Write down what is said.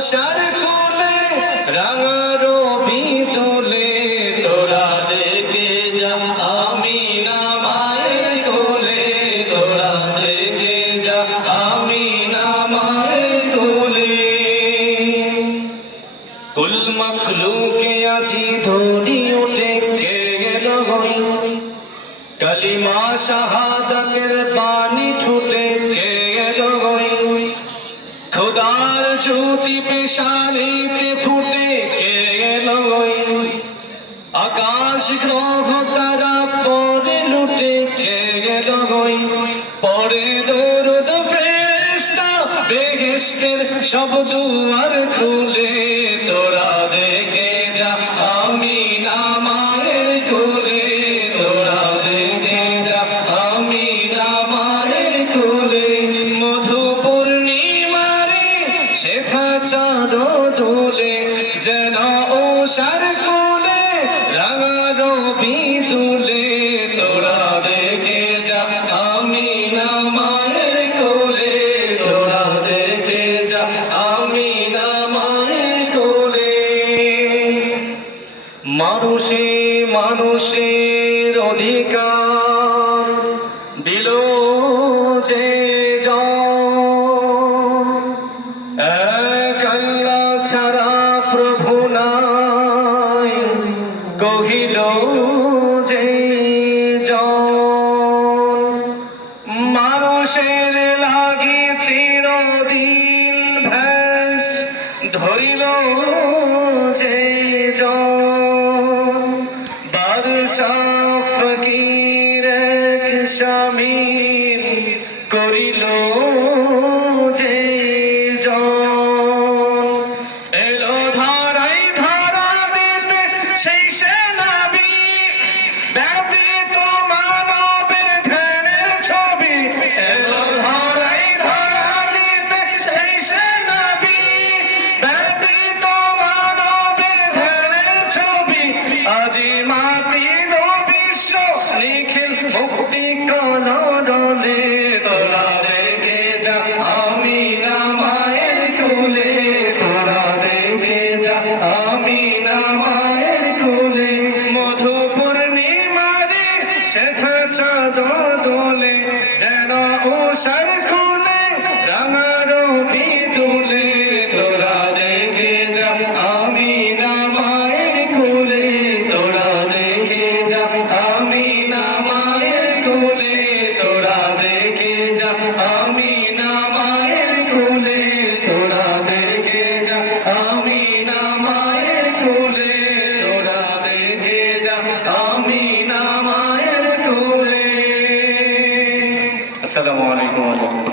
সার কোলে রাঙা রবি দোলে তোরা দেখে যা আমি নামায়ের কোলে, তোরা দেখে যা আমি নামায়ের কোলে। কুল মখলুকে আছি ধরি উঠে কে গেল কালিমা শাহাদাতের পানি ছুটে কে খোদার জ্যোতি পেশানিতে ফুটে কে গেল আকাশ গ্রহ তারা পরে লুটে কে গেল পরে দৌড় ফেরেস্তা বেহেস্তের সব দুয়ার খুলে চাঁদ দোলে যেন ও সার কোলে রাঙা রবি দুলে তোরা দেখে যা, আমি নামায়ের কোলে। তোরা দেখে যা, আমি নামায়ের কোলে। মানুষে মানুষের ছাড়া প্রভু নাই। কহিল যে মানুষের লাগে চিরদিন ভ্যাস ধরিল যে ফকির স্বামী করিল যে shirt আসসালামু আলাইকুম।